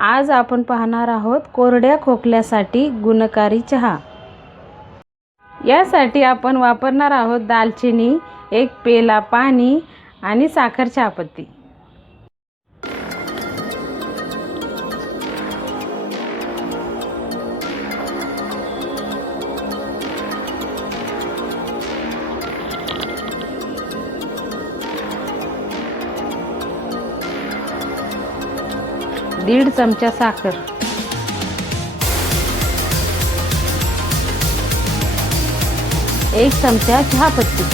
आज आपण पाहणार आहोत कोरड्या खोकल्यासाठी गुणकारी चहा। यासाठी आपण वापरणार आहोत दालचिनी, 1 पेला पाणी आणि साखर चहापत्ती। दीड चमचा साखर, 1 चमचा चहापत्ती,